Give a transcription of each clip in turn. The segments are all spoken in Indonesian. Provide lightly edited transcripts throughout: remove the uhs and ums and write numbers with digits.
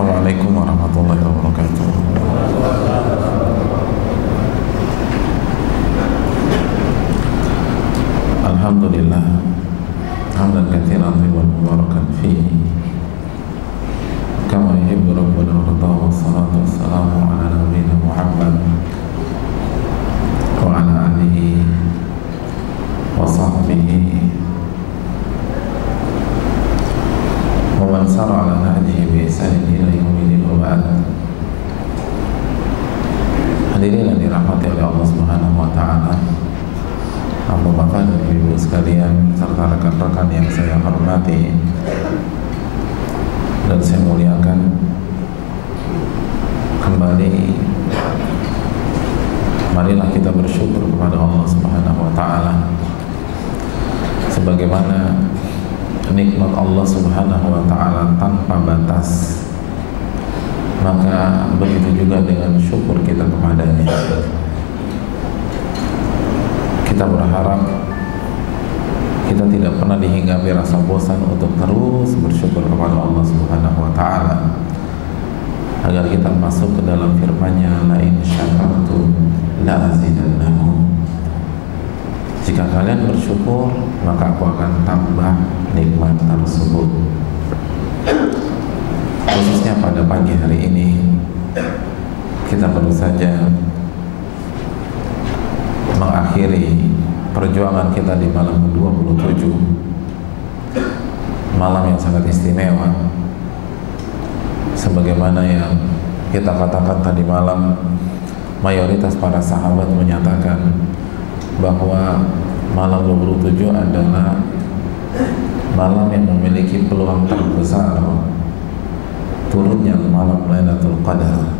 Assalamualaikum warahmatullahi wabarakatuh. Alhamdulillah hamdan katsiran tayyiban mubarakan fihi kama yuhibbu rabbuna wa yarda, wassalatu wassalamu ala nabiyyina Muhammad wa ala alihi wa sahbihi wa man sara ala nahjihi bi ihsanin ila yaumil wa ba'd. Hadirin yang dirahmati oleh Allah Subhanahu wa taala, Bapak dan Ibu sekalian serta rekan-rekan yang saya hormati dan saya muliakan, kembali marilah kita bersyukur kepada Allah Subhanahu wa taala sebagaimana nikmat Allah Subhanahu wa taala tanpa batas, maka begitu juga dengan syukur kita kepadanya. Kita berharap kita tidak pernah dihinggapi rasa bosan untuk terus bersyukur kepada Allah Subhanahu wa taala, agar kita masuk ke dalam firman-Nya, la in syakartum la azidannakum. Jika kalian bersyukur, maka aku akan tambah nikmat tersebut. Khususnya pada pagi hari ini, kita baru saja mengakhiri perjuangan kita di malam ke-27, malam yang sangat istimewa. Sebagaimana yang kita katakan tadi malam, mayoritas para sahabat menyatakan bahwa malam 27 adalah malam yang memiliki peluang terbesar turunnya malam Lailatul Qadar.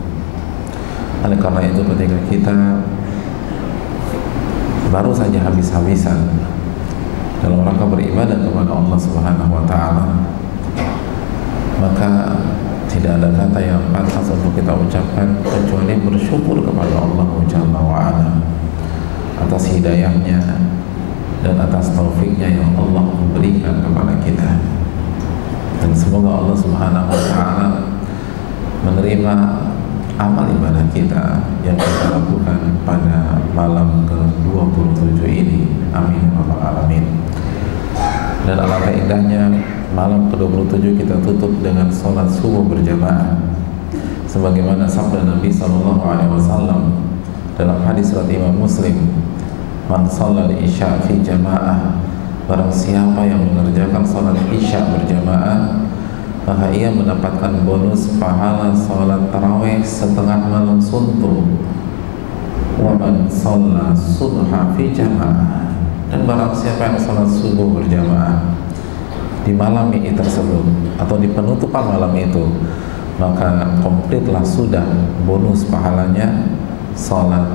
Oleh karena itu, ketika kita baru saja habis-habisan dalam rangka beribadah kepada Allah Subhanahu wa taala, maka tidak ada kata yang pantas untuk kita ucapkan kecuali bersyukur kepada Allah Jalla wa Ala atas hidayahnya dan atas taufiknya yang Allah berikan kepada kita. Dan semoga Allah Subhanahu wa taala menerima amal ibadah kita yang kita lakukan pada malam ke-27 ini. Amin ya rabbal alamin. Dan alangkah indahnya malam ke-27 kita tutup dengan sholat subuh berjamaah, sebagaimana sabda Nabi SAW dalam hadis riwayat Imam Muslim, man shallal isya fi jamaah, barang siapa yang mengerjakan sholat isya berjamaah, maka ia mendapatkan bonus pahala sholat tarawih setengah malam suntuk. Wa man shalla subha fi jamaah, dan barang siapa yang sholat subuh berjamaah di malam ini tersebut atau di penutupan malam itu, maka komplitlah sudah bonus pahalanya sholat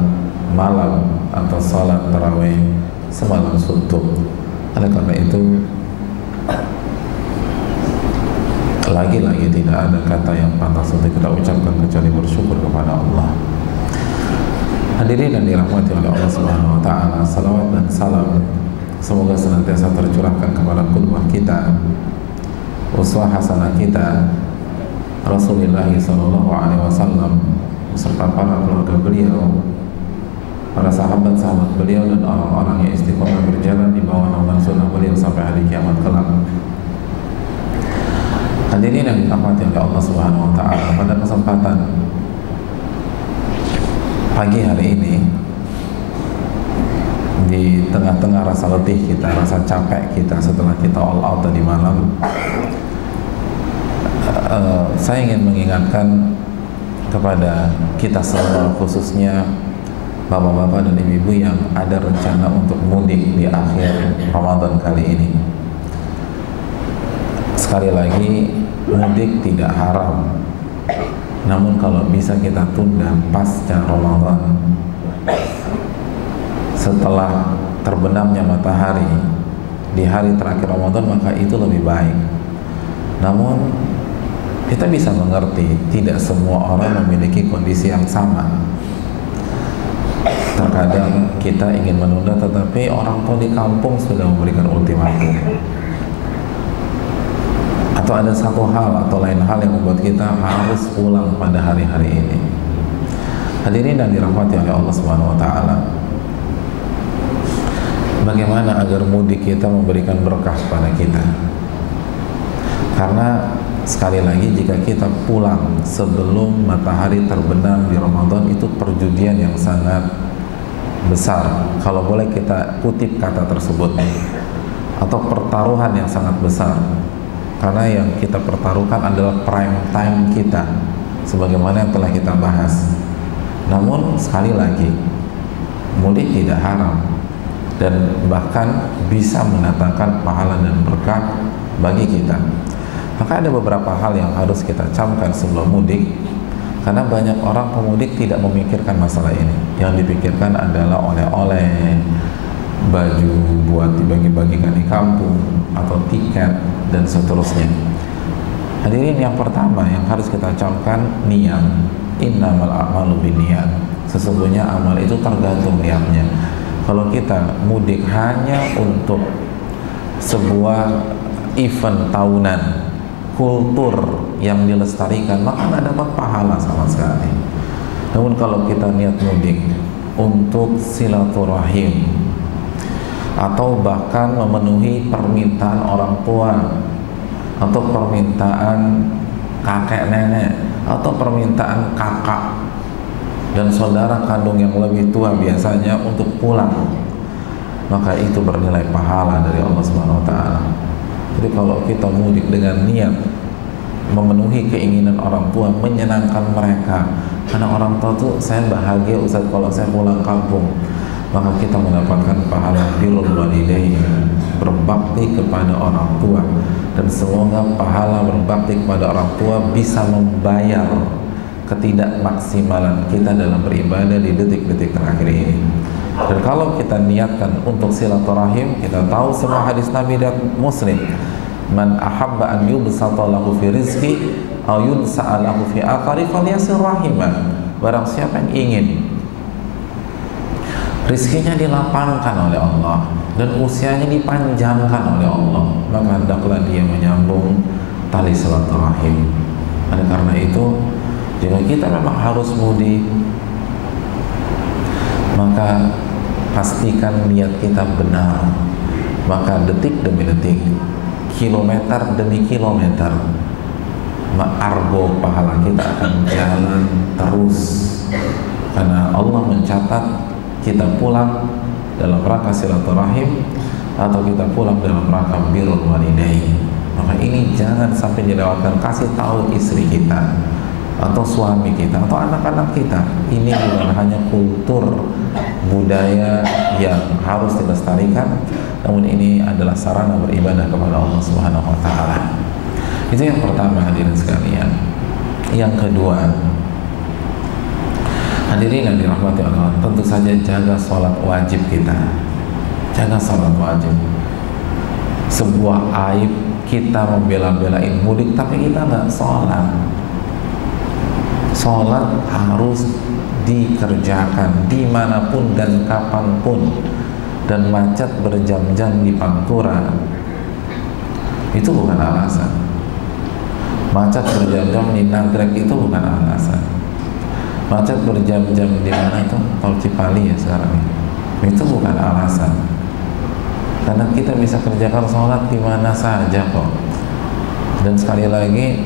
malam atau sholat tarawih semalam suntuk. Oleh karena itu, lagi-lagi tidak ada kata yang pantas untuk kita ucapkan kecuali bersyukur kepada Allah. Hadirin dan dirahmati oleh Allah Subhanahu wa taala, salawat dan salam semoga senantiasa tercurahkan kepada qudwah kita, uswah hasanah kita, Rasulullah sallallahu alaihi wasallam beserta para keluarga beliau, para sahabat-sahabat beliau, dan orang-orang yang istiqomah berjalan di bawah naungan sunnah beliau sampai hari kiamat kelak. Hadirin yang dirahmati oleh Allah Subhanahu wa taala, pada kesempatan pagi hari ini, di tengah-tengah rasa letih kita, rasa capek kita setelah kita all out tadi malam, saya ingin mengingatkan kepada kita semua, khususnya bapak-bapak dan ibu-ibu yang ada rencana untuk mudik di akhir Ramadan kali ini. Sekali lagi, mudik tidak haram, namun kalau bisa kita tunda pasca Ramadan, setelah terbenamnya matahari di hari terakhir Ramadan, maka itu lebih baik. Namun kita bisa mengerti tidak semua orang memiliki kondisi yang sama. Terkadang kita ingin menunda, tetapi orang tua di kampung sudah memberikan ultimatum. atau ada satu hal atau lain hal yang membuat kita harus pulang pada hari-hari ini. Hadirin yang dirahmati oleh Allah Subhanahu wa taala, bagaimana agar mudik kita memberikan berkah pada kita? Karena sekali lagi, jika kita pulang sebelum matahari terbenam di Ramadan, itu perjudian yang sangat besar, kalau boleh kita kutip kata tersebut, atau pertaruhan yang sangat besar. Karena yang kita pertaruhkan adalah prime time kita, sebagaimana yang telah kita bahas. Namun sekali lagi, mudik tidak haram dan bahkan bisa mendatangkan pahala dan berkah bagi kita. Maka ada beberapa hal yang harus kita camkan sebelum mudik, karena banyak orang pemudik tidak memikirkan masalah ini. Yang dipikirkan adalah oleh-oleh, baju buat dibagi-bagikan di kampung, atau tiket, dan seterusnya. Hadirin, yang pertama yang harus kita camkan, niat. Innamal a'malu binniyat. Sesungguhnya amal itu tergantung niatnya. Kalau kita mudik hanya untuk sebuah event tahunan, kultur yang dilestarikan, maka nggak dapat pahala sama sekali. Namun kalau kita niat mudik untuk silaturahim, atau bahkan memenuhi permintaan orang tua, atau permintaan kakek nenek, atau permintaan kakak dan saudara kandung yang lebih tua biasanya untuk pulang, maka itu bernilai pahala dari Allah Subhanahu wa taala. Jadi kalau kita mudik dengan niat memenuhi keinginan orang tua, menyenangkan mereka, karena orang tua tuh, saya bahagia Ustaz kalau saya pulang kampung, maka kita mendapatkan pahala birrul walidain, berbakti kepada orang tua. Dan semoga pahala berbakti kepada orang tua bisa membayar ketidakmaksimalan kita dalam beribadah di detik-detik terakhir ini. Dan kalau kita niatkan untuk silaturahim, kita tahu semua hadis Nabi dan Muslim, man ahabba an yubsata lahu fi rizqi aw yunsa'a lahu fi athari falyasir rahimah. Barang siapa yang ingin rizkinya dilapangkan oleh Allah dan usianya dipanjangkan oleh Allah, maka hendaklah dia menyambung tali silaturahim. Oleh karena itu, jika kita memang harus mudik, maka pastikan niat kita benar. Maka detik demi detik, kilometer demi kilometer, argo pahala kita akan jalan terus, karena Allah mencatat kita pulang dalam rangka silaturahim atau kita pulang dalam rangka birrul walidain. Maka ini jangan sampai dilewatkan. Kasih tahu istri kita atau suami kita atau anak-anak kita, ini bukan hanya kultur budaya yang harus dilestarikan, namun ini adalah sarana beribadah kepada Allah Subhanahu wa taala. Itu yang pertama, hadirin sekalian. Yang kedua, hadirin yang dirahmati Allah, tentu saja jaga sholat wajib kita. Jaga sholat wajib. Sebuah aib kita membela-belain mudik tapi kita nggak sholat. Sholat harus dikerjakan dimanapun dan kapanpun. Dan macet berjam-jam di Pantura itu bukan alasan. Macet berjam-jam di Nagrek itu bukan alasan. Macet berjam-jam di mana itu, Tol Cipali ya sekarang ini, itu bukan alasan. Karena kita bisa kerjakan sholat di mana saja kok. Dan sekali lagi,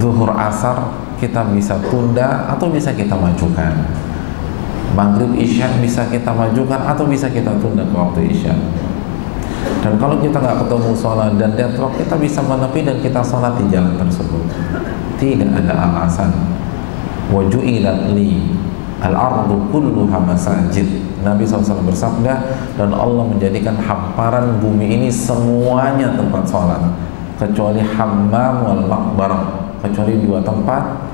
zuhur asar kita bisa tunda atau bisa kita majukan. Maghrib isya bisa kita majukan atau bisa kita tunda ke waktu isya. Dan kalau kita nggak ketemu sholat dan deadlock, kita bisa menepi dan kita sholat di jalan tersebut. Tidak ada alasan. Wa ju'ilat li al-ardu kulluha masajid. Nabi SAW bersabda, dan Allah menjadikan hamparan bumi ini semuanya tempat sholat, kecuali hammam wal maqbarah, kecuali dua tempat,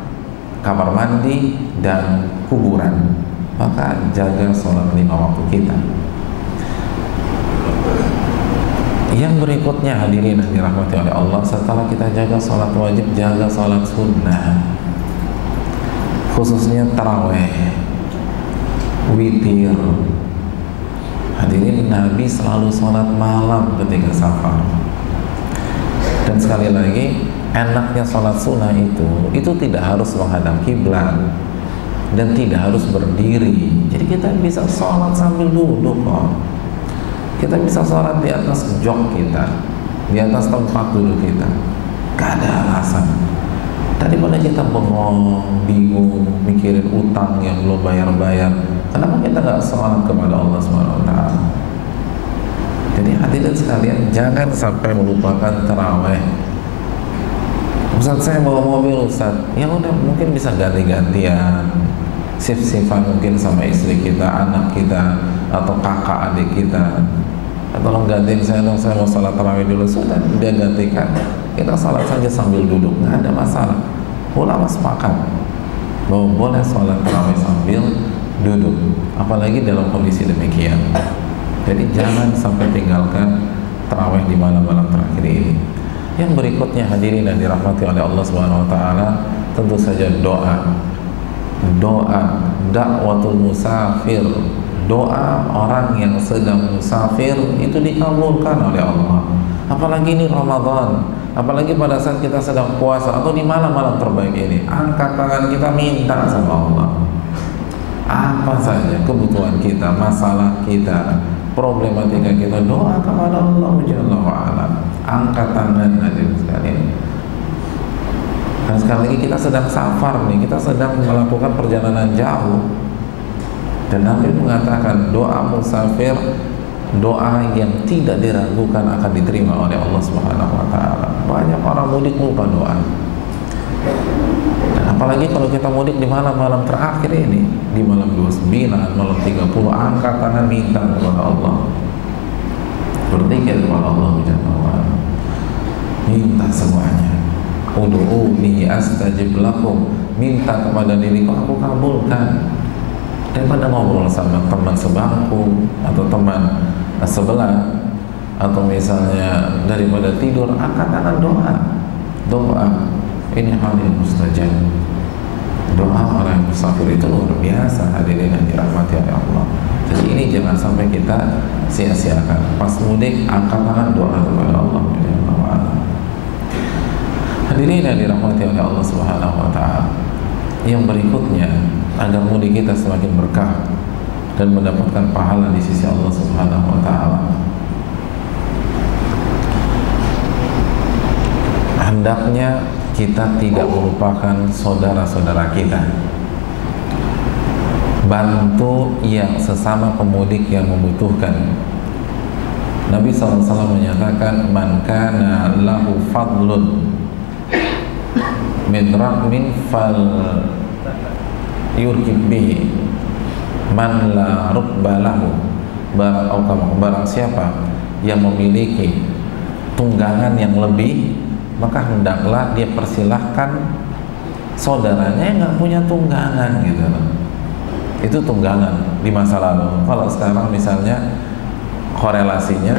kamar mandi dan kuburan. Maka jaga sholat 5 waktu kita. Yang berikutnya, hadirin yang dirahmati oleh Allah, setelah kita jaga sholat wajib, jaga sholat sunnah, khususnya taraweh, witir. Hadirin, Nabi selalu sholat malam ketika safar. Dan sekali lagi, enaknya sholat sunnah itu tidak harus menghadap kiblat dan tidak harus berdiri. Jadi kita bisa sholat sambil duduk kok. Kita bisa sholat di atas jok kita, di atas tempat duduk kita. Gak ada alasan. Daripada kita bengong, bingung, mikirin utang yang belum bayar-bayar, kenapa kita gak sholat kepada Allah SWT? Jadi hadirin sekalian, jangan sampai melupakan taraweh. Ustaz, saya bawa mobil Ustaz, ya udah mungkin bisa ganti-gantian, shift-shiftan mungkin sama istri kita, anak kita, atau kakak adik kita. Tolong gantiin saya dong, saya mau sholat tarawih dulu. Sudah, dia gantikan, kita sholat saja sambil duduk, nggak ada masalah. Ulama sepakat bahwa boleh sholat tarawih sambil duduk, apalagi dalam kondisi demikian. Jadi jangan sampai tinggalkan tarawih di malam-malam terakhir ini. Yang berikutnya hadirin dan dirahmati oleh Allah Subhanahu wa taala, tentu saja doa. Doa dakwatul musafir, doa orang yang sedang musafir itu dikabulkan oleh Allah. Apalagi ini Ramadan, apalagi pada saat kita sedang puasa atau di malam-malam terbaik ini, angkat tangan kita minta sama Allah. Apa saja kebutuhan kita, masalah kita, problematika kita, doa kepada Allah Jalla wa Ala. Angkat tangan hadirin sekalian. Dan sekali lagi kita sedang safar nih, kita sedang melakukan perjalanan jauh. Dan Nabi mengatakan doa musafir, doa yang tidak diragukan akan diterima oleh Allah Subhanahu wa taala. Banyak orang mudik lupa doa. Dan apalagi kalau kita mudik di malam-malam terakhir ini, di malam 29, malam 30, angkat tangan minta kepada Allah. Berzikir kepada Allah Jalla wa Ala. Minta semuanya. Ud'uuni astajib lakum. Minta kepada diriku, aku kabulkan. Daripada ngobrol sama teman sebangku atau teman sebelah, atau misalnya daripada tidur, angkat tangan doa. Doa ini hal yang mustajab. Doa orang yang musafir itu luar biasa hadirin yang dirahmati oleh Allah. Jadi ini jangan sampai kita sia-siakan. Pas mudik angkat tangan doa kepada Allah. Hadirin yang dirahmati oleh Allah Subhanahu wa taala. Yang berikutnya, agar mudik kita semakin berkah dan mendapatkan pahala di sisi Allah Subhanahu wa taala, hendaknya kita tidak melupakan saudara-saudara kita. Bantu yang sesama pemudik yang membutuhkan. Nabi SAW menyatakan, man kana lahu fadlun min rakmin fal yurkib bihi man la rukbalahu. Barang siapa yang memiliki tunggangan yang lebih, maka hendaklah dia persilahkan saudaranya yang nggak punya tunggangan gitu. Itu tunggangan di masa lalu. Kalau sekarang misalnya korelasinya,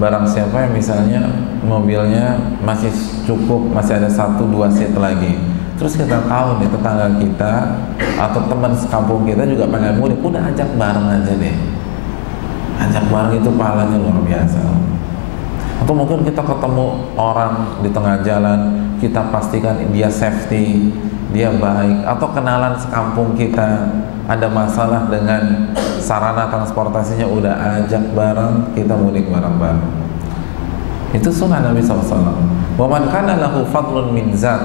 barang siapa yang misalnya mobilnya masih cukup, masih ada 1-2 seat lagi, terus kita tahu nih tetangga kita atau teman sekampung kita juga pengen mudik, udah ajak bareng aja deh. Ajak bareng itu pahalanya luar biasa. Atau mungkin kita ketemu orang di tengah jalan, kita pastikan dia safety, dia baik, atau kenalan sekampung kita ada masalah dengan sarana transportasinya, udah ajak bareng, kita mudik bareng-bareng. Itu sunnah Nabi SAW. Wa man kana lahu fadlun min zat,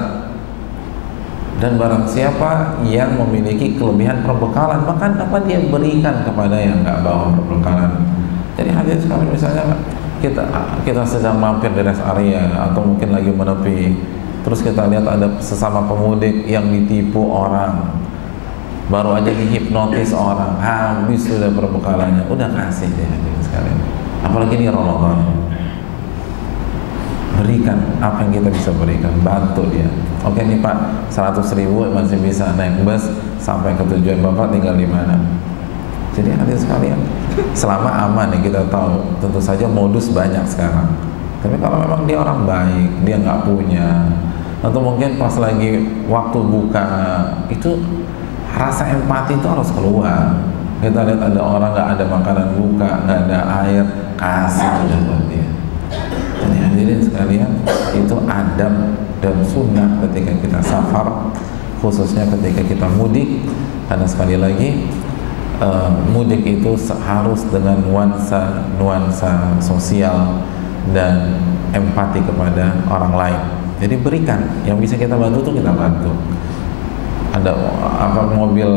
dan barang siapa yang memiliki kelebihan perbekalan, maka dapat dia berikan kepada yang nggak bawa perbekalan. Jadi hadir sekali, misalnya kita sedang mampir di rest area atau mungkin lagi menepi, terus kita lihat ada sesama pemudik yang ditipu orang, baru aja dihipnotis orang, habis sudah perbekalannya, udah kasih deh hadir sekalian. Apalagi ini Ramadan. Berikan apa yang kita bisa berikan, bantu dia. Oke nih Pak, 100.000 masih bisa naik bus sampai ke tujuan Bapak, tinggal di mana? Jadi hadir sekalian, selama aman ya, kita tahu tentu saja modus banyak sekarang. Tapi kalau memang dia orang baik, dia nggak punya, atau mungkin pas lagi waktu buka, itu rasa empati itu harus keluar. Kita lihat ada orang nggak ada makanan buka, nggak ada air, kasih udah buat dia. Jadi hadirin sekalian, itu adab dan sunnah ketika kita safar, khususnya ketika kita mudik. Karena sekali lagi mudik itu harus dengan nuansa sosial dan empati kepada orang lain. Jadi berikan, yang bisa kita bantu tuh kita bantu. Ada mobil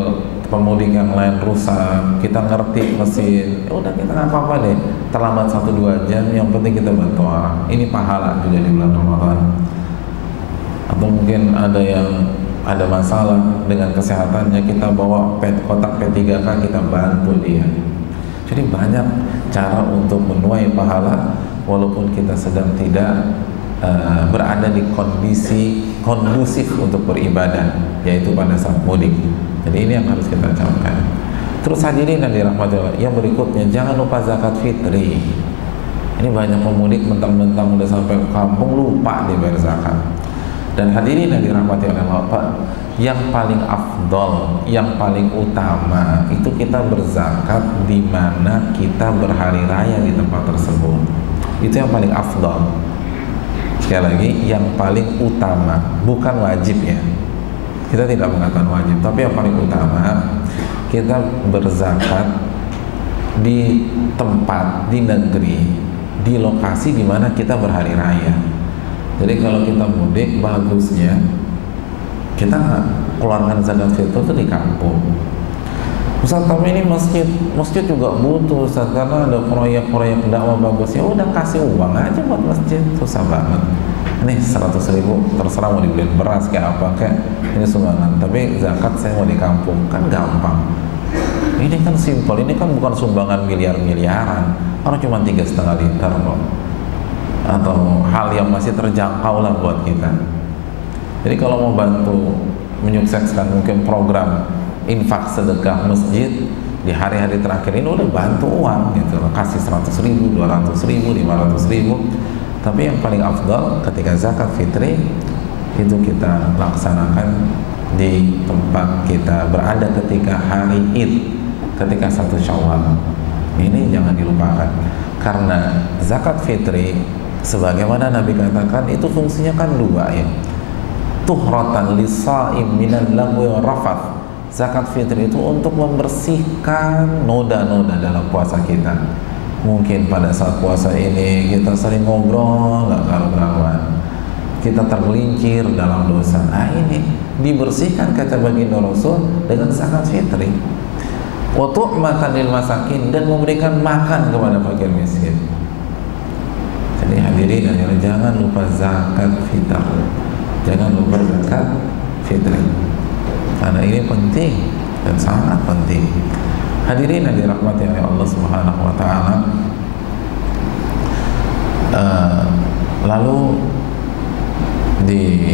pemudik yang lain rusak, kita ngerti mesin, ya udah kita nggak apa-apa deh, terlambat 1-2 jam, yang penting kita bantu orang. Ini pahala juga di bulan Ramadan. Atau mungkin ada yang ada masalah dengan kesehatannya, kita bawa kotak P3K, kita bantu dia. Jadi banyak cara untuk menuai pahala walaupun kita sedang tidak berada di kondisi kondusif untuk beribadah, yaitu pada saat mudik. Jadi ini yang harus kita camkan. Terus hadirin yang dirahmati Allah, yang berikutnya jangan lupa zakat fitri. Ini banyak pemudik mentang-mentang udah sampai kampung lupa dibayar zakat. Dan hadirin yang dirahmati oleh Allah, yang paling afdol, yang paling utama itu kita berzakat di mana kita berhari raya di tempat tersebut. Itu yang paling afdol. Sekali lagi, yang paling utama, bukan wajib ya. Kita tidak mengatakan wajib, tapi yang paling utama kita berzakat di tempat, di negeri, di lokasi di mana kita berhari raya. Jadi kalau kita mudik, bagusnya kita keluarkan zakat fitrah itu di kampung. Ustaz, tapi ini masjid juga butuh Ustaz, karena ada proyek-proyek dakwah bagus. Ya udah, kasih uang aja buat masjid, susah banget. Nih 100.000, terserah mau dibeliin beras kayak apa kayak, ini sumbangan. Tapi zakat saya mau di kampung, kan gampang. Ini kan simpel, ini kan bukan sumbangan miliar-miliaran, orang cuma 3,5 liter loh. Atau hal yang masih terjangkau lah buat kita. Jadi kalau mau bantu menyukseskan mungkin program infak sedekah masjid di hari-hari terakhir ini, udah bantu uang gitu, kasih 100.000, 200.000, 500.000. Tapi yang paling afdal ketika zakat fitri itu kita laksanakan di tempat kita berada ketika hari Id, ketika 1 Syawal. Ini jangan dilupakan, karena zakat fitri sebagaimana Nabi katakan itu fungsinya kan 2 ya. Tuhratan lis-shaim minal lagwi wa rafath. Zakat fitri itu untuk membersihkan noda-noda dalam puasa kita. Mungkin pada saat puasa ini kita sering ngobrol gak karu-karuan, kita tergelincir dalam dosa. Nah ini dibersihkan kata baginda Rasul dengan zakat fitri. Wa tu'matan lil masakin, dan memberikan makan kepada fakir miskin. Jadi hadirin, jangan lupa zakat fitr. Jangan lupa zakat fitri, karena ini penting dan sangat penting. Hadirin yang dirahmati oleh Allah Subhanahu wa taala. Lalu di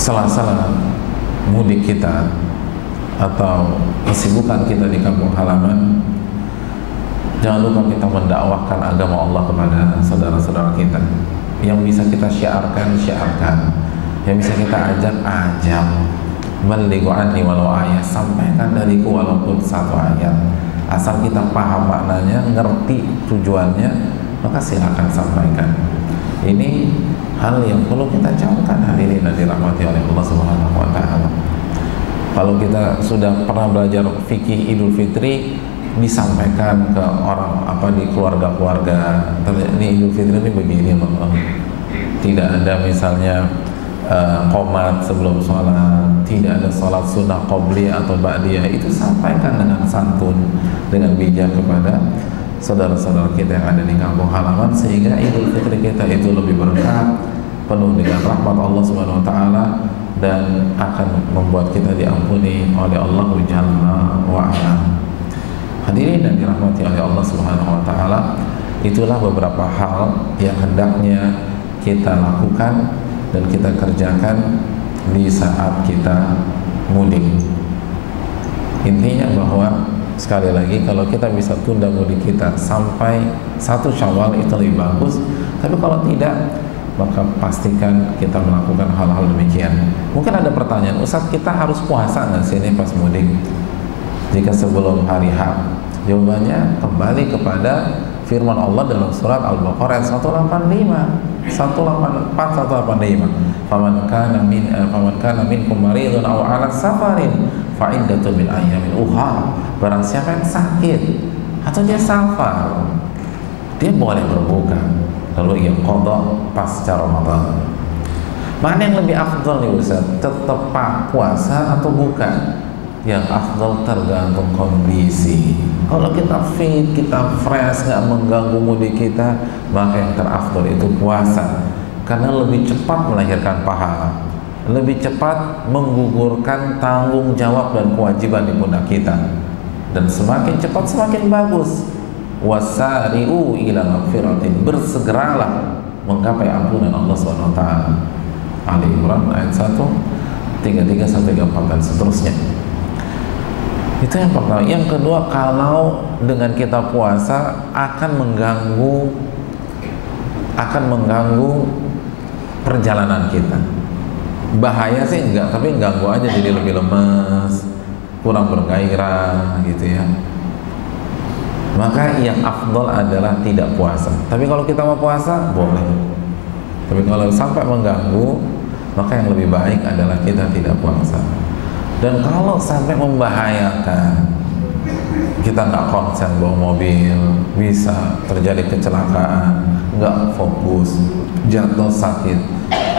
sela-sela mudik kita atau kesibukan kita di kampung halaman, jangan lupa kita mendakwahkan agama Allah kepada saudara-saudara kita. Yang bisa kita syiarkan, yang bisa kita ajak. Balighu anni walau ayat, sampaikan dariku walaupun 1 ayat. Asal kita paham maknanya, ngerti tujuannya, maka silakan sampaikan. Ini hal yang perlu kita camkan hadirin dan dirahmati oleh Allah Subhanahu wa taala. Kalau kita sudah pernah belajar fikih Idul Fitri, disampaikan ke orang di keluarga-keluarga, ini Idul Fitri ini begini loh. Tidak ada misalnya qomat sebelum sholat, tidak ada sholat sunnah qobliyah atau ba'diyah. Itu sampaikan dengan santun, dengan bijak kepada saudara-saudara kita yang ada di kampung halaman, sehingga Idul Fitri kita itu lebih berkah, penuh dengan rahmat Allah Subhanahu wa taala, dan akan membuat kita diampuni oleh Allah Jalla wa ala. Hadirin yang dirahmati oleh Allah Subhanahu wa taala, itulah beberapa hal yang hendaknya kita lakukan dan kita kerjakan di saat kita mudik. Intinya bahwa sekali lagi, kalau kita bisa tunda mudik kita sampai 1 Syawal itu lebih bagus. Tapi kalau tidak, maka pastikan kita melakukan hal-hal demikian. Mungkin ada pertanyaan, Ustaz, kita harus puasa nggak sih ini pas mudik jika sebelum hari H? Jawabannya kembali kepada firman Allah dalam surat Al-Baqarah 185, 185. Faman kana minkum maridun aw 'ala safarin fa iddatun min ayyamin ukhra. Barang siapa yang sakit atau dia safar, dia boleh berbuka lalu ia qada pasca Ramadan. Mana yang lebih afdal nih Ustaz? Tetap puasa atau buka? Yang afdal tergantung kondisi. Kalau kita fit, kita fresh, nggak mengganggu mudik kita, maka yang terafdal itu puasa, karena lebih cepat melahirkan pahala, lebih cepat menggugurkan tanggung jawab dan kewajiban di pundak kita, dan semakin cepat semakin bagus. Wasari'u ila magfiratin, bersegeralah menggapai ampunan Allah SWT. Ali Imran ayat 1, 33 sampai 34 dan seterusnya. Itu yang pertama. Yang kedua, kalau dengan kita puasa akan mengganggu perjalanan kita. Bahaya sih enggak, tapi ganggu aja, jadi lebih lemes, kurang bergairah gitu ya. Maka yang afdal adalah tidak puasa. Tapi kalau kita mau puasa, boleh. Tapi kalau sampai mengganggu, maka yang lebih baik adalah kita tidak puasa. Dan kalau sampai membahayakan, kita nggak konsen bawa mobil, bisa terjadi kecelakaan, nggak fokus, jatuh sakit,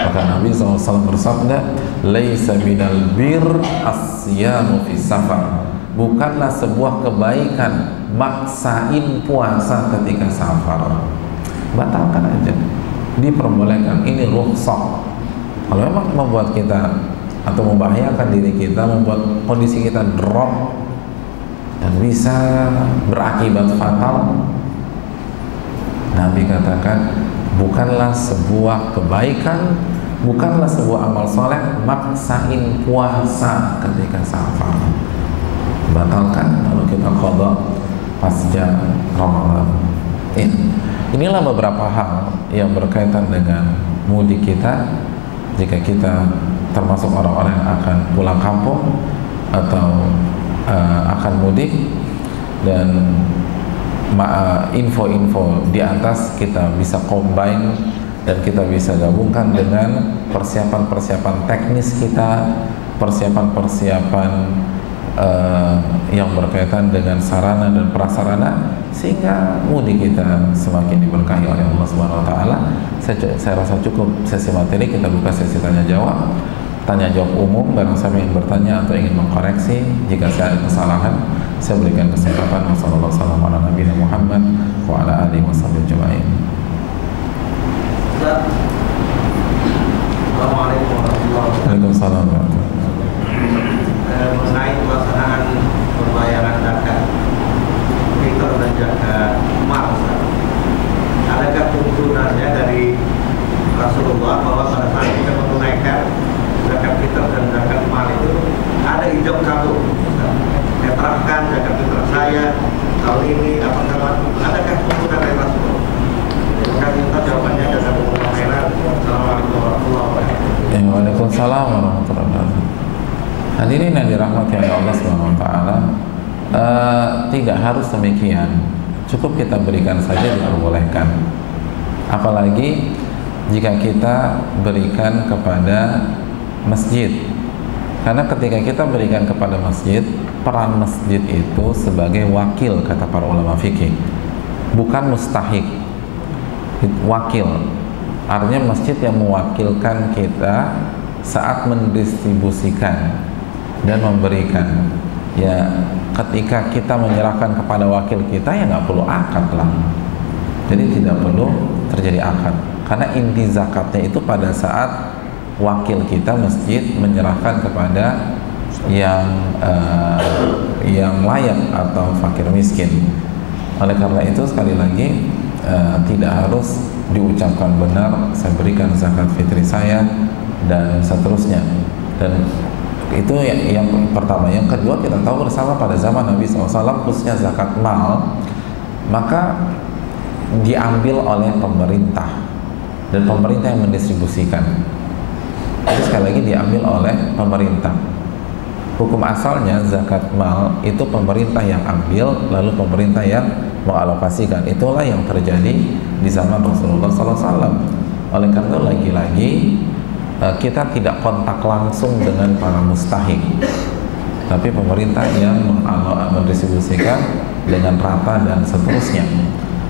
maka Nabi SAW bersabda, "Laisa minal bir asyamu fi safar." Bukanlah sebuah kebaikan maksain puasa ketika safar. Batalkan aja, diperbolehkan. Ini rukhsah. Kalau memang membuat kita atau membahayakan diri kita, membuat kondisi kita drop dan bisa berakibat fatal, Nabi katakan bukanlah sebuah kebaikan, bukanlah sebuah amal soleh maksain puasa ketika safar. Batalkan kalau kita qada pasca Ramadan. Inilah beberapa hal yang berkaitan dengan mudik kita. Jika kita termasuk orang-orang yang akan pulang kampung atau akan mudik, dan info-info di atas kita bisa combine dan kita bisa gabungkan dengan persiapan-persiapan teknis kita, persiapan-persiapan yang berkaitan dengan sarana dan prasarana, sehingga mudik kita semakin diberkahi oleh Allah Subhanahu wa taala. Saya rasa cukup sesi materi, kita buka sesi tanya jawab. Tanya jawab umum, barang siapa yang bertanya atau ingin mengkoreksi jika saya ada kesalahan, saya berikan kesempatan. Wassalamualaikum warahmatullahi wabarakatuh wa ala alihi wasallam ajma'in. Assalamualaikum warahmatullahi wabarakatuh. Waalaikumsalam warahmatullahi wabarakatuh. Mengenai pelaksanaan pembayaran zakat fitur dan zakat mal, adakah tuntunannya dari Rasulullah bahwa pada saat kita menunaikan zakat fitur dan zakat mal itu ada ijab kabul? Saya terapkan zakat fitur saya tahun ini, apakah adakah tuntunan dari Rasulullah? Terima kasih atas jawabannya. Assalamualaikum warahmatullahi wabarakatuh. Waalaikumsalam warahmatullahi wabarakatuh. Hadirin yang dirahmati oleh Allah Subhanahu wa taala, tidak harus demikian. Cukup kita berikan saja, diperbolehkan. Apalagi jika kita berikan kepada masjid. Karena ketika kita berikan kepada masjid, peran masjid itu sebagai wakil, kata para ulama fikih. Bukan mustahik. Wakil. Artinya masjid yang mewakilkan kita saat mendistribusikan dan memberikan. Ya, ketika kita menyerahkan kepada wakil kita, ya nggak perlu akad lah. Jadi tidak perlu terjadi akad, karena inti zakatnya itu pada saat wakil kita masjid menyerahkan kepada yang layak atau fakir miskin. Oleh karena itu sekali lagi tidak harus diucapkan benar saya berikan zakat fitri saya dan seterusnya. Dan itu yang pertama. Yang kedua, kita tahu bersama pada zaman Nabi SAW khususnya zakat mal, maka diambil oleh pemerintah dan pemerintah yang mendistribusikan. Itu sekali lagi diambil oleh pemerintah. Hukum asalnya zakat mal itu pemerintah yang ambil, lalu pemerintah yang mengalokasikan. Itulah yang terjadi di zaman Rasulullah SAW. Oleh karena itu lagi-lagi kita tidak kontak langsung dengan para mustahik, tapi pemerintah yang mendistribusikan dengan rata dan seterusnya.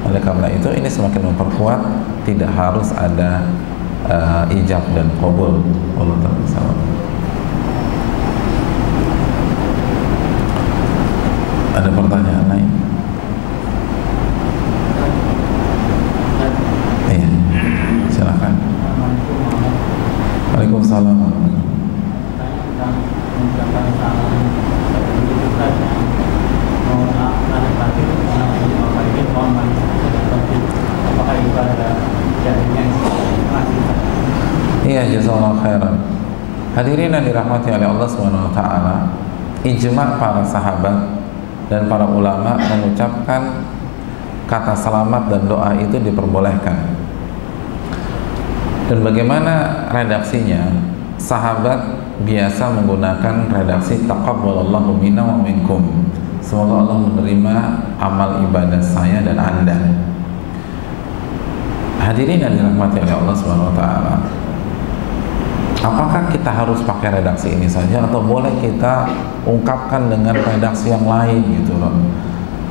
Oleh karena itu ini semakin memperkuat tidak harus ada ijab dan qabul. Allah Ta'ala. Ada pertanyaan lain? Iya, silakan. Waalaikumsalam. Iya, jazakallahu khairan. Hadirin yang dirahmati oleh Allah Subhanahu wa taala, ijma' para sahabat dan para ulama mengucapkan kata selamat dan doa itu diperbolehkan. Dan bagaimana redaksinya? Sahabat biasa menggunakan redaksi taqabbalallahu minna wa minkum. Semoga Allah menerima amal ibadah saya dan Anda. Hadirin yang dirahmati oleh Allah Subhanahu wa taala, apakah kita harus pakai redaksi ini saja atau boleh kita ungkapkan dengan redaksi yang lain gitu loh?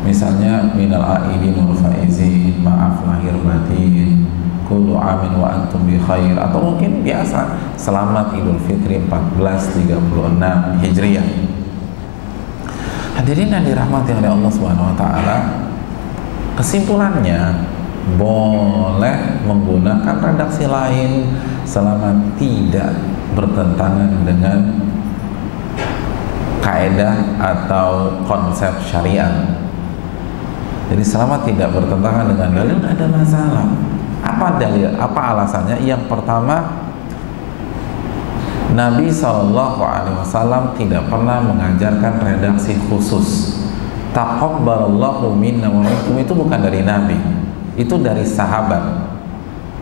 Misalnya minal aidin wal faizin, maaf lahir batin, kullu amin wa antum bi khair, atau mungkin biasa selamat Idul Fitri 1436 Hijriah. Hadirin yang dirahmati oleh Allah Subhanahu wa taala, kesimpulannya boleh menggunakan redaksi lain selama tidak bertentangan dengan kaidah atau konsep syariat. Jadi selama tidak bertentangan dengan dalil, tidak ada masalah. Apa dalil? Apa alasannya? Yang pertama, Nabi SAW tidak pernah mengajarkan redaksi khusus. Taqabbalallahu minna wa minkum itu bukan dari Nabi, itu dari sahabat.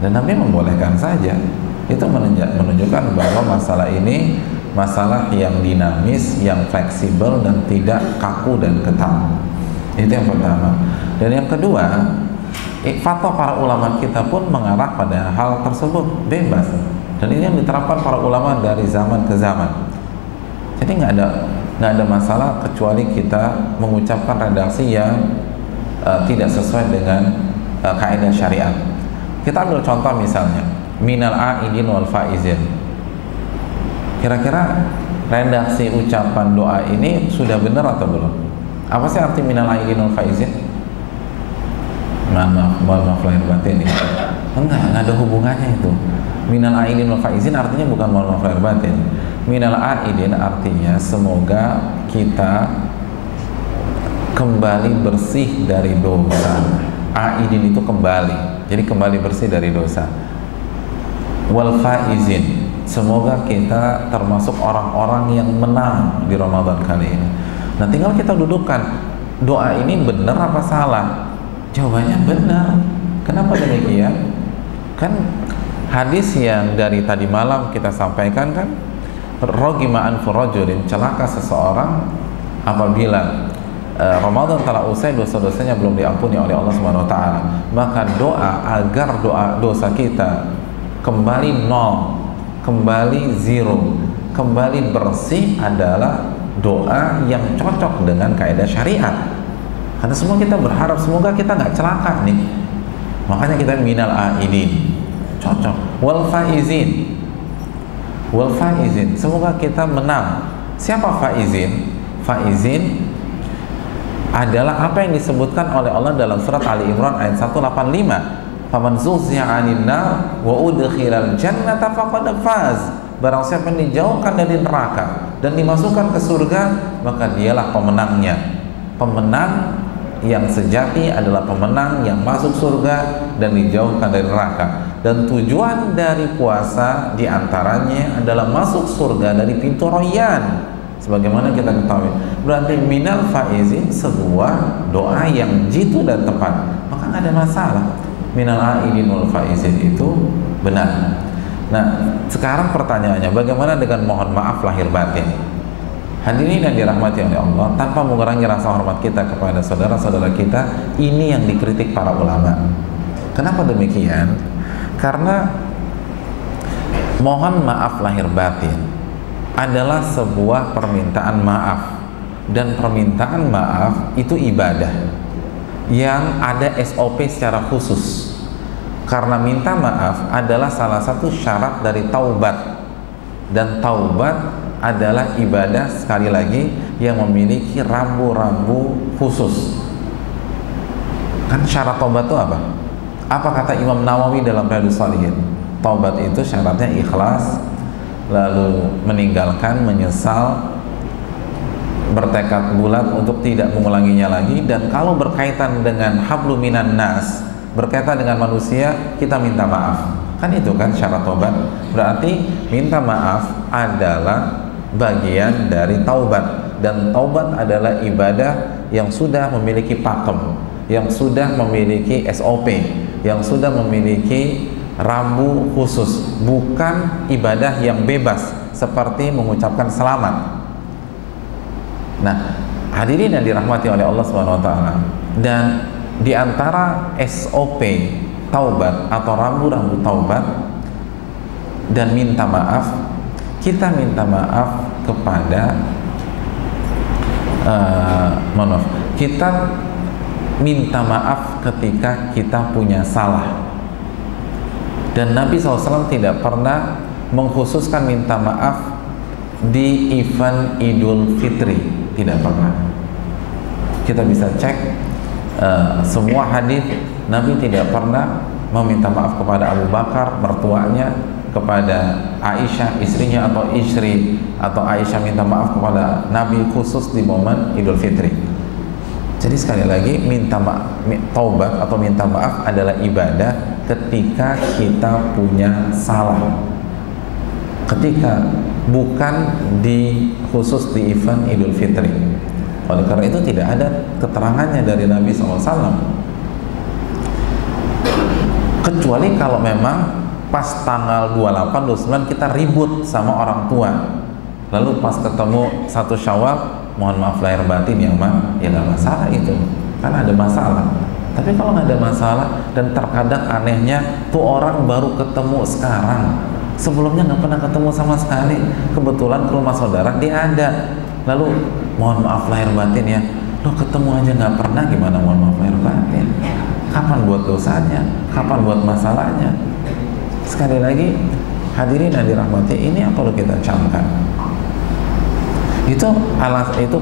Dan Nabi membolehkan saja. Itu menunjukkan bahwa masalah ini masalah yang dinamis, yang fleksibel dan tidak kaku dan ketat. Itu yang pertama. Dan yang kedua, fatwa para ulama kita pun mengarah pada hal tersebut, bebas. Dan ini yang diterapkan para ulama dari zaman ke zaman. Jadi nggak ada masalah kecuali kita mengucapkan redaksi yang tidak sesuai dengan kaidah syariat. Kita ambil contoh misalnya minal aidin wal faizin. Kira-kira redaksi ucapan doa ini sudah benar atau belum? Apa sih arti minal aidin wal faizin? Mohon maaf lahir batin ini. Enggak ada hubungannya itu. Minal aidin wal faizin artinya bukan mohon maaf lahir batin. Minal aidin artinya semoga kita kembali bersih dari dosa. Aidin itu kembali, jadi kembali bersih dari dosa. Wal faizin, semoga kita termasuk orang-orang yang menang di Ramadan kali ini. Nah, tinggal kita dudukkan, doa ini benar apa salah? Jawabannya benar. Kenapa demikian? Kan hadis yang dari tadi malam kita sampaikan kan, rogima anfu rajulin, celaka seseorang apabila Ramadan telah usai, dosa-dosanya belum diampuni oleh Allah Subhanahu wa taala. Maka doa agar dosa kita kembali nol, kembali zero, kembali bersih adalah doa yang cocok dengan kaidah syariat. Karena semua kita berharap semoga kita nggak celaka nih. Makanya kita minal aidin, cocok. Wal faizin, wal faizin, semoga kita menang. Siapa faizin? Faizin adalah apa yang disebutkan oleh Allah dalam surat Ali Imran ayat 185. Faman zuhziha 'anil nar wa udkhilal jannata faqad faz. Barang siapa yang dijauhkan dari neraka dan dimasukkan ke surga, maka dialah pemenangnya. Pemenang yang sejati adalah pemenang yang masuk surga dan dijauhkan dari neraka. Dan tujuan dari puasa diantaranya adalah masuk surga dari pintu Rayyan. Sebagaimana kita ketahui, berarti minal faizin sebuah doa yang jitu dan tepat, maka nggak ada masalah. Minal aidin wal faizin itu benar. Nah, sekarang pertanyaannya, bagaimana dengan mohon maaf lahir batin? Hadirin yang dirahmati oleh Allah, tanpa mengurangi rasa hormat kita kepada saudara-saudara kita, ini yang dikritik para ulama. Kenapa demikian? Karena mohon maaf lahir batin adalah sebuah permintaan maaf, dan permintaan maaf itu ibadah yang ada SOP secara khusus. Karena minta maaf adalah salah satu syarat dari taubat, dan taubat adalah ibadah, sekali lagi, yang memiliki rambu-rambu khusus. Kan syarat taubat itu apa? Apa kata Imam Nawawi dalam Riyadhus Shalihin? Taubat itu syaratnya ikhlas, lalu meninggalkan, menyesal, bertekad bulat untuk tidak mengulanginya lagi, dan kalau berkaitan dengan hablum minan nas, berkaitan dengan manusia, kita minta maaf. Kan itu kan syarat taubat. Berarti minta maaf adalah bagian dari taubat, dan taubat adalah ibadah yang sudah memiliki pakem, yang sudah memiliki SOP, yang sudah memiliki rambu khusus, bukan ibadah yang bebas seperti mengucapkan selamat. Nah, hadirin yang dirahmati oleh Allah SWT, dan di antara SOP taubat atau rambu-rambu taubat dan minta maaf, kita minta maaf kepada kita minta maaf ketika kita punya salah. Dan Nabi SAW tidak pernah mengkhususkan minta maaf di event Idul Fitri, tidak pernah. Kita bisa cek semua hadis, Nabi tidak pernah meminta maaf kepada Abu Bakar, mertuanya, kepada Aisyah, istrinya, atau Aisyah minta maaf kepada Nabi khusus di momen Idul Fitri. Jadi sekali lagi, taubat atau minta maaf adalah ibadah ketika kita punya salah, ketika bukan khusus di event Idul Fitri. Oleh karena itu tidak ada keterangannya dari Nabi SAW, kecuali kalau memang pas tanggal 28, 29 kita ribut sama orang tua, lalu pas ketemu 1 Syawal, mohon maaf lahir batin ya Ma, ya nggak masalah itu, karena ada masalah. Tapi kalau nggak ada masalah, dan terkadang anehnya tuh orang baru ketemu sekarang, sebelumnya nggak pernah ketemu sama sekali, kebetulan ke rumah saudara dia ada, lalu mohon maaf lahir batin ya, lo ketemu aja nggak pernah, gimana mohon maaf lahir batin? Kapan buat dosanya? Kapan buat masalahnya? Sekali lagi, hadirin yang dirahmati, ini yang perlu kita camkan. Itu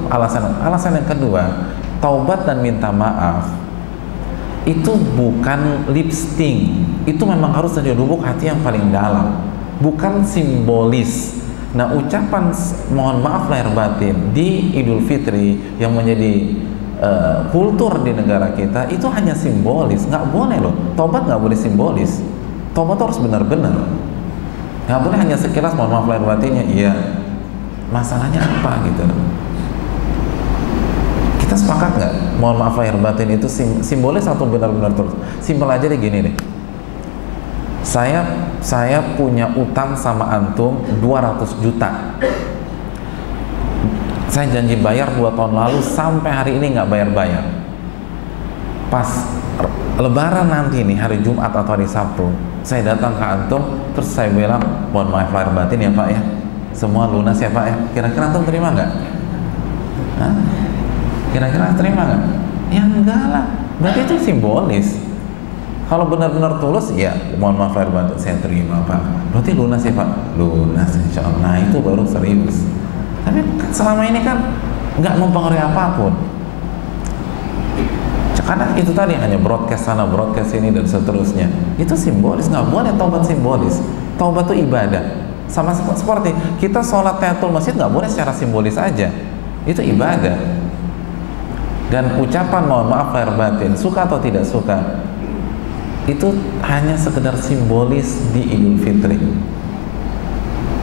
alasan yang kedua. Taubat dan minta maaf itu bukan lip sync, itu memang harus dari lubuk hati yang paling dalam, bukan simbolis. Nah, ucapan mohon maaf lahir batin di Idul Fitri yang menjadi kultur di negara kita itu hanya simbolis, nggak boleh loh. Taubat nggak boleh simbolis. Taubat harus benar-benar, nggak boleh hanya sekilas mohon maaf lahir batinnya. Iya, masalahnya apa gitu? Kita sepakat nggak? Mohon maaf lahir batin itu simbolis atau benar-benar terus? Simpel aja deh, gini deh. Saya punya utang sama antum 200 juta. Saya janji bayar 2 tahun lalu, sampai hari ini nggak bayar-bayar. Pas Lebaran nanti nih, hari Jumat atau hari Sabtu, saya datang ke antum, terus saya bilang, mohon maaf lahir batin ya Pak ya, semua lunas ya Pak ya. Kira-kira antum terima nggak? Kira-kira terima nggak? Ya enggak lah, berarti itu simbolis. Kalau benar-benar tulus, ya mohon maaf lahir batin, saya terima Pak. Berarti lunas ya Pak? Lunas insya Allah. Nah, itu baru serius. Tapi selama ini kan nggak mempengaruhi apapun. Karena itu tadi hanya broadcast sana, broadcast sini, dan seterusnya. Itu simbolis, nggak boleh taubat simbolis. Taubat itu ibadah. Sama seperti kita sholat tahiyatul masjid, nggak boleh secara simbolis aja. Itu ibadah. Dan ucapan mohon maaf lahir batin, suka atau tidak suka, itu hanya sekedar simbolis di Idul Fitri.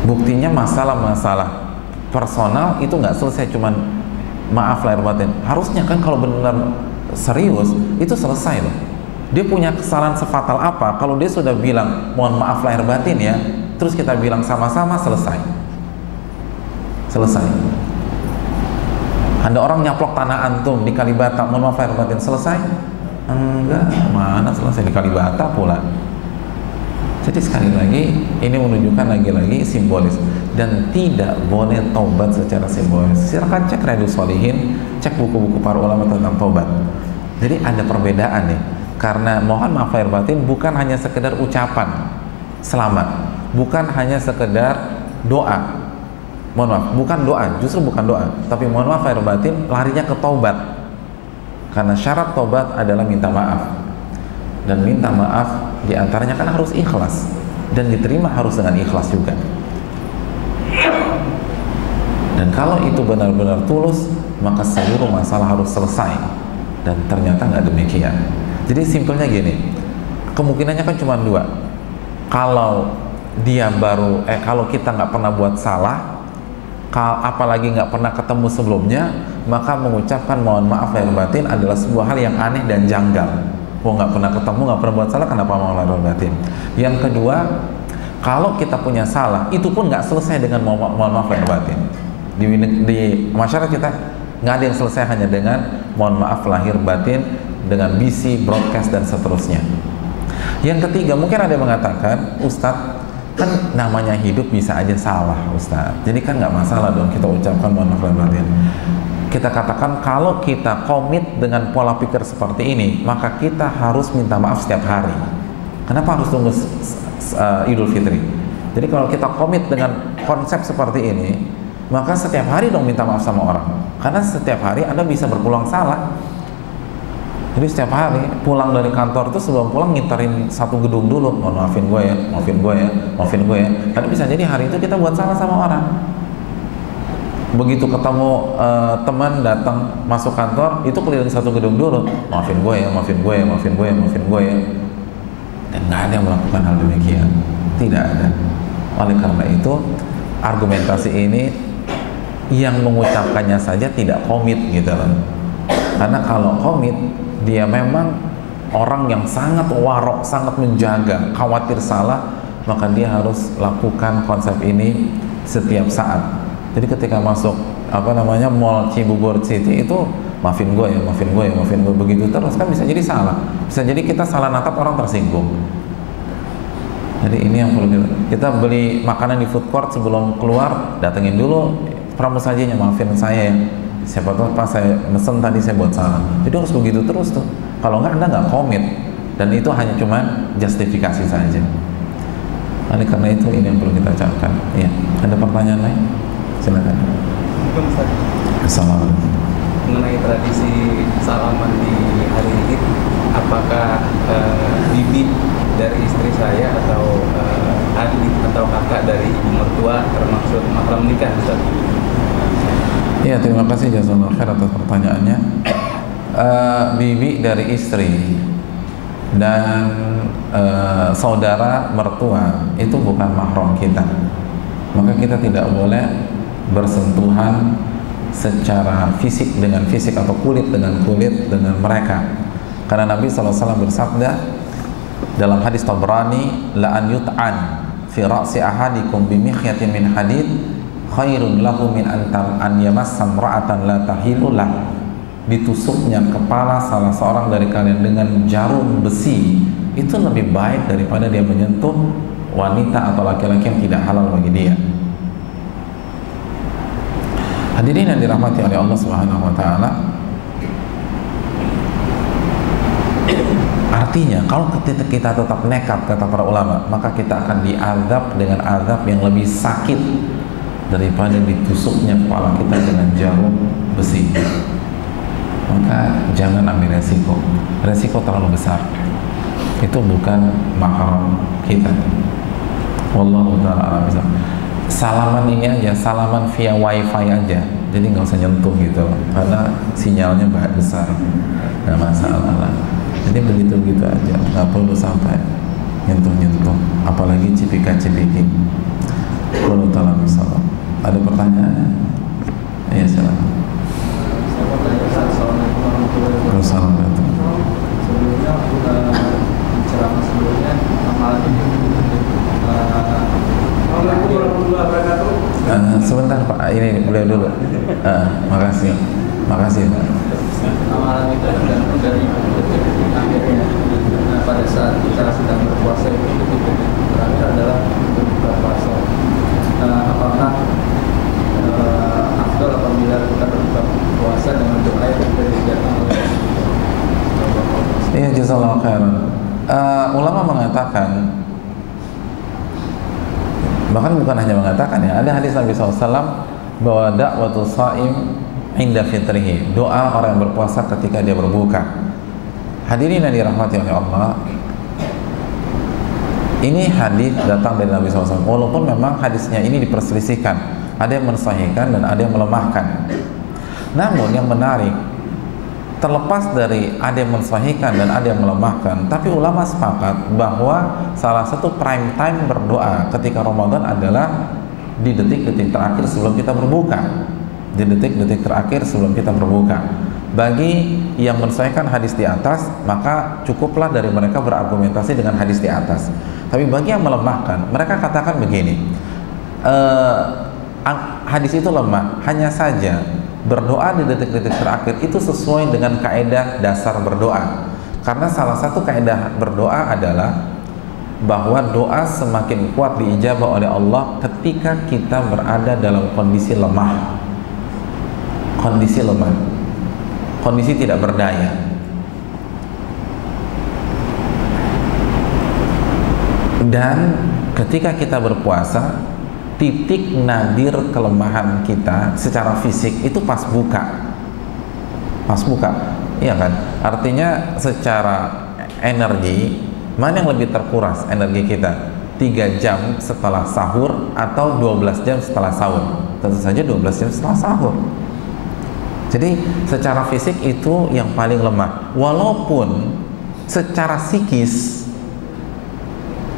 Buktinya masalah-masalah personal itu nggak selesai cuman maaf lahir batin. Harusnya kan kalau benar serius itu selesai loh. Dia punya kesalahan sefatal apa, kalau dia sudah bilang mohon maaf lahir batin ya, terus kita bilang sama-sama, selesai. Ada orang nyaplok tanah antum di Kalibata, mohon maaf lahir batin, selesai? Enggak, mana selesai, di Kalibata pula. Jadi sekali lagi ini menunjukkan lagi-lagi simbolis, dan tidak boleh taubat secara simbolis. Silakan cek Riyadhus Shalihin, cek buku-buku para ulama tentang taubat. Jadi ada perbedaan nih, karena mohon maaf lahir batin bukan hanya sekedar ucapan selamat, bukan hanya sekedar doa. Mohon maaf, bukan doa, justru bukan doa, tapi mohon maaf lahir batin larinya ke taubat. Karena syarat taubat adalah minta maaf. Dan minta maaf diantaranya kan harus ikhlas, dan diterima harus dengan ikhlas juga. Dan kalau itu benar-benar tulus, maka seluruh masalah harus selesai. Dan ternyata nggak demikian. Jadi simpelnya gini, kemungkinannya kan cuma dua. Kalau dia kalau kita nggak pernah buat salah, apalagi nggak pernah ketemu sebelumnya, maka mengucapkan mohon maaf lahir batin adalah sebuah hal yang aneh dan janggal. Nggak pernah ketemu, nggak pernah buat salah, kenapa mau lahir batin? Yang kedua, kalau kita punya salah, itu pun nggak selesai dengan mohon maaf lahir batin. Di masyarakat kita nggak ada yang selesai hanya dengan mohon maaf lahir batin, dengan BC, broadcast, dan seterusnya. Yang ketiga, mungkin ada yang mengatakan, Ustadz, kan namanya hidup bisa aja salah, Ustadz. Jadi kan nggak masalah dong kita ucapkan mohon maaf lahir batin. Kita katakan kalau kita komit dengan pola pikir seperti ini, maka kita harus minta maaf setiap hari. Kenapa harus tunggu Idul Fitri? Jadi kalau kita komit dengan konsep seperti ini, maka setiap hari dong minta maaf sama orang. Karena setiap hari Anda bisa berpeluang salah. Jadi setiap hari pulang dari kantor itu sebelum pulang nginterin satu gedung dulu, maafin gue ya, maafin gue ya, maafin gue ya. Karena bisa jadi hari itu kita buat salah sama orang. Begitu ketemu teman datang masuk kantor, itu keliling satu gedung dulu, maafin gue ya, maafin gue ya, maafin gue ya, maafin gue ya. Dan nggak ada yang melakukan hal demikian, tidak ada. Oleh karena itu argumentasi ini yang mengucapkannya saja tidak komit gitu loh. Karena kalau komit, dia memang orang yang sangat warok, sangat menjaga, khawatir salah, maka dia harus lakukan konsep ini setiap saat. Jadi ketika masuk Mall Cibubur City itu maafin gue ya, maafin gue ya, maafin gue, begitu terus kan bisa jadi salah. Bisa jadi kita salah natap, orang tersinggung. Jadi ini yang perlu kita beli makanan di food court, sebelum keluar datengin dulu pramusajinya, maafin saya ya. Siapa tahu pas saya mesen tadi saya buat salah. Jadi harus begitu terus tuh. Kalau nggak Anda nggak komit, dan itu hanya cuma justifikasi saja. Oleh karena itu ini yang perlu kita ucapkan. Ya, ada pertanyaan lain? Silakan. Assalamualaikum. Mengenai tradisi salaman di hari Id, apakah bibi dari istri saya atau adik atau kakak dari ibu mertua termasuk mahram nikah, Ustaz? Ya, terima kasih jazakallahu khair atas pertanyaannya. Bibi dari istri dan saudara mertua itu bukan mahram kita, maka kita tidak boleh bersentuhan secara fisik dengan fisik atau kulit dengan kulit dengan mereka. Karena Nabi SAW bersabda dalam hadis Tabrani, la an yut'an fi ra'si ahadikum bi mikhyatin min hadid khairun lahu min an yamassa imra'atan la tahilu lah. Ditusuknya kepala salah seorang dari kalian dengan jarum besi itu lebih baik daripada dia menyentuh wanita atau laki-laki yang tidak halal bagi dia. Hadirin yang dirahmati oleh Allah Subhanahu wa taala. Artinya kalau kita tetap nekat, kata para ulama, maka kita akan diazab dengan azab yang lebih sakit daripada ditusuknya kepala kita dengan jarum besi. Maka jangan ambil resiko. Resiko terlalu besar. Itu bukan mahram kita. Wallahu ta'ala a'lam. Salaman ini aja, salaman via wifi aja, jadi nggak usah nyentuh gitu, karena sinyalnya besar, nggak masalah lah. Jadi begitu aja, nggak perlu sampai nyentuh, apalagi cipika-cipiki. Kalau taala misalnya ada pertanyaan, ya silakan. Assalamualaikum. Sebelumnya ceramah sebelumnya amalan ini sebentar Pak, ini beliau dulu. Makasih. Makasih Pak. Amalan itu tergantung dari detik-detik akhirnya. Nah, pada saat kita sedang berpuasa itu detik-detik terakhir adalah berbuka puasa. Apakah afdal apabila kita berbuka puasa dengan doa yang sudah diajarkan oleh Iya, jazakallahu khairan. Ulama mengatakan, bahkan bukan hanya mengatakan ya, ada hadis Nabi SAW bahwa da'watul shaim inda fitrihi, doa orang yang berpuasa ketika dia berbuka. Hadirin yang dirahmati oleh Allah, ini hadis datang dari Nabi SAW, walaupun memang hadisnya ini diperselisihkan, ada yang mensahihkan dan ada yang melemahkan. Namun yang menarik, terlepas dari ada yang mensahihkan dan ada yang melemahkan, tapi ulama sepakat bahwa salah satu prime time berdoa ketika Ramadan adalah di detik-detik terakhir sebelum kita berbuka. Di detik-detik terakhir sebelum kita berbuka. Bagi yang mensahihkan hadis di atas, maka cukuplah dari mereka berargumentasi dengan hadis di atas. Tapi bagi yang melemahkan, mereka katakan begini, hadis itu lemah, hanya saja berdoa di detik-detik terakhir itu sesuai dengan kaidah dasar berdoa. Karena salah satu kaidah berdoa adalah bahwa doa semakin kuat diijabah oleh Allah ketika kita berada dalam kondisi lemah. Kondisi lemah, kondisi tidak berdaya. Dan ketika kita berpuasa, titik nadir kelemahan kita secara fisik itu pas buka. Pas buka, iya kan? Artinya secara energi, mana yang lebih terkuras energi kita? 3 jam setelah sahur atau 12 jam setelah sahur? Tentu saja 12 jam setelah sahur. Jadi secara fisik itu yang paling lemah. Walaupun secara psikis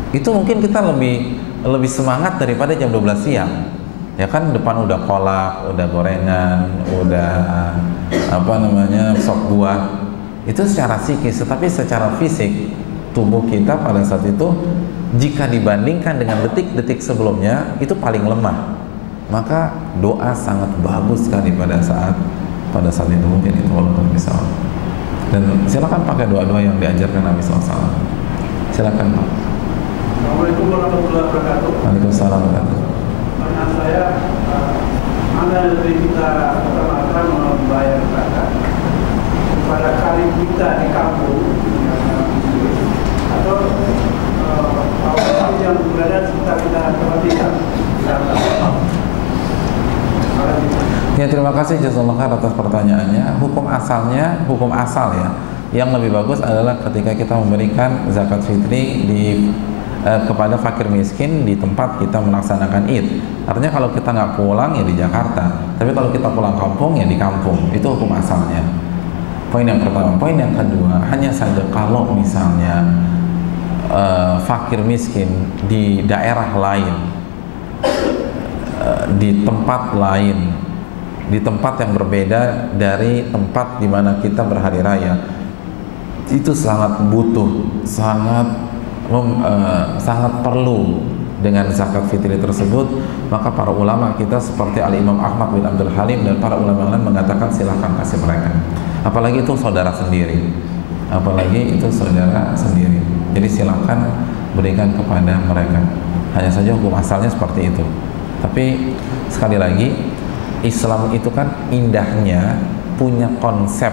itu mungkin kita lebih semangat daripada jam 12 siang. Ya kan, depan udah kolak, udah gorengan, udah sop buah. Itu secara psikis, tetapi secara fisik tubuh kita pada saat itu jika dibandingkan dengan detik-detik sebelumnya itu paling lemah. Maka doa sangat bagus sekali pada saat itu, mungkin itu walaupun misal. Dan silakan pakai doa-doa yang diajarkan Nabi SAW. Silakan Pak. Assalamualaikum warahmatullahi wabarakatuh. Waalaikumsalam warahmatullahi wabarakatuh. Karena saya mana dari kita pertama-tama membayar zakat kepada karib kita di kampung atau yang berada di sekitar kita tempat tinggal. Ya, terima kasih jazakallahu khair atas pertanyaannya. Hukum asal ya, yang lebih bagus adalah ketika kita memberikan zakat fitri kepada fakir miskin di tempat kita melaksanakan Id. Artinya kalau kita nggak pulang ya di Jakarta, tapi kalau kita pulang kampung ya di kampung. Itu hukum asalnya. Poin yang pertama. Poin yang kedua, hanya saja kalau misalnya fakir miskin di daerah lain, di tempat lain, di tempat yang berbeda dari tempat di mana kita berhari raya, itu sangat butuh, sangat perlu dengan zakat fitri tersebut. Maka para ulama kita seperti Al-Imam Ahmad bin Abdul Halim dan para ulama lain mengatakan silakan kasih mereka, apalagi itu saudara sendiri, jadi silakan berikan kepada mereka. Hanya saja hukum asalnya seperti itu. Tapi sekali lagi, Islam itu kan indahnya punya konsep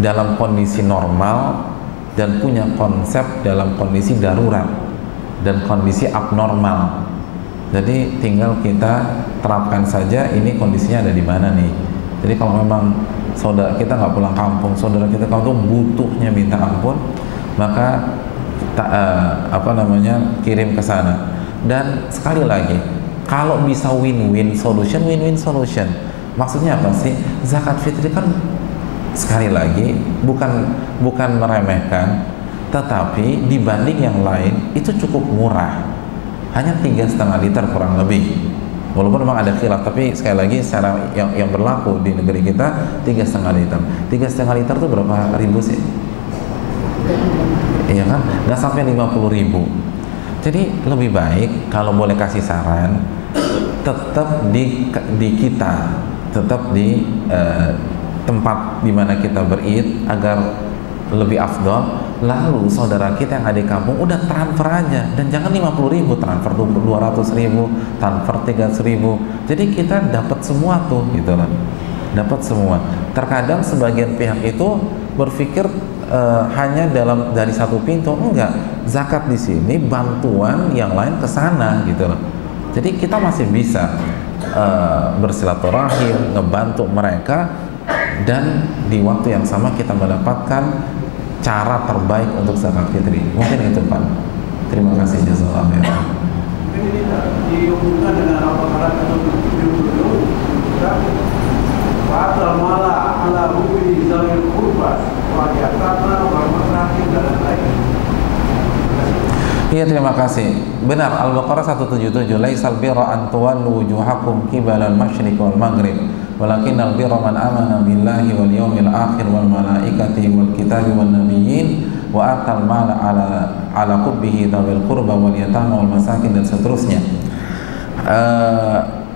dalam kondisi normal dan punya konsep dalam kondisi darurat dan kondisi abnormal. Jadi tinggal kita terapkan saja ini kondisinya ada di mana nih. Jadi kalau memang saudara kita nggak pulang kampung, saudara kita kampung butuhnya minta ampun, maka kirim ke sana. Dan sekali lagi, kalau bisa win-win solution. Maksudnya apa sih? Zakat fitri kan sekali lagi bukan meremehkan, tetapi dibanding yang lain itu cukup murah. Hanya 3,5 liter kurang lebih. Walaupun memang ada khilaf, tapi sekali lagi secara yang berlaku di negeri kita 3,5 liter. 3,5 liter itu berapa ribu sih? Iya kan? Nggak sampai 50.000. Jadi lebih baik kalau boleh kasih saran, tetap di kita, tetap tempat di mana kita berid agar lebih afdol, lalu saudara kita yang ada di kampung udah transfer aja, dan jangan 50.000, transfer 200.000, transfer 300.000. Jadi kita dapat semua tuh, gitu kan, dapat semua. Terkadang sebagian pihak itu berpikir hanya dari satu pintu, enggak. Zakat di sini bantuan yang lain ke sana, gitu loh. Jadi kita masih bisa bersilaturahim, ngebantu mereka, dan di waktu yang sama kita mendapatkan cara terbaik untuk zakat fitri. Mungkin itu Pak. Terima kasih, jazakallahu khairan. Ini dihubungkan dengan apa kata dulu Fa'atal mala ala hubbi zawil qurba wa yatama wa masakin dan lain-lain. Iya, terima kasih. Benar, Al-Baqarah 177, laisal birra an tuwallu wujuhakum qibala al-masyriq wal maghrib, walakinnal birra man amana billahi wal yawmil akhir wal malaikati wal kitabi wan nabiyyin wa atal mala ala hubbihi dzawil qurba wal yatama wal masakin, dan seterusnya.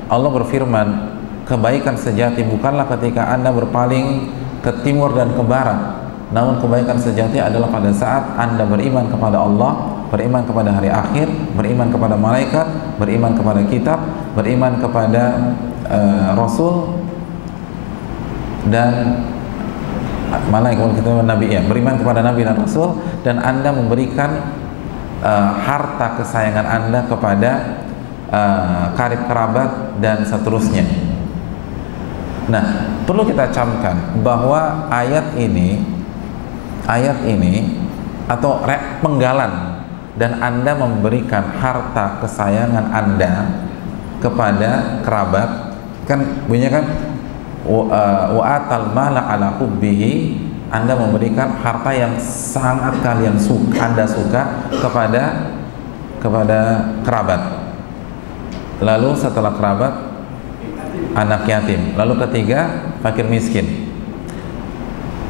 Allah berfirman, kebaikan sejati bukanlah ketika Anda berpaling ke timur dan ke barat, namun kebaikan sejati adalah pada saat Anda beriman kepada Allah, beriman kepada hari akhir, beriman kepada malaikat, beriman kepada kitab, beriman kepada Rasul, dan malaikat, kita Nabi, ya, beriman kepada Nabi dan Rasul, dan Anda memberikan harta kesayangan Anda kepada karib kerabat dan seterusnya. Nah, perlu kita camkan bahwa ayat ini atau penggalan, dan Anda memberikan harta kesayangan Anda kepada kerabat, kan bunyinya kan wa atal mala ala hubbihi, Anda memberikan harta yang sangat kalian Anda suka kepada kerabat. Lalu setelah kerabat, anak yatim. Lalu ketiga, fakir miskin.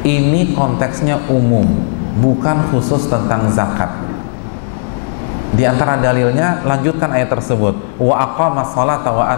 Ini konteksnya umum, bukan khusus tentang zakat. Di antara dalilnya, lanjutkan ayat tersebut, wa aqamas sholata wa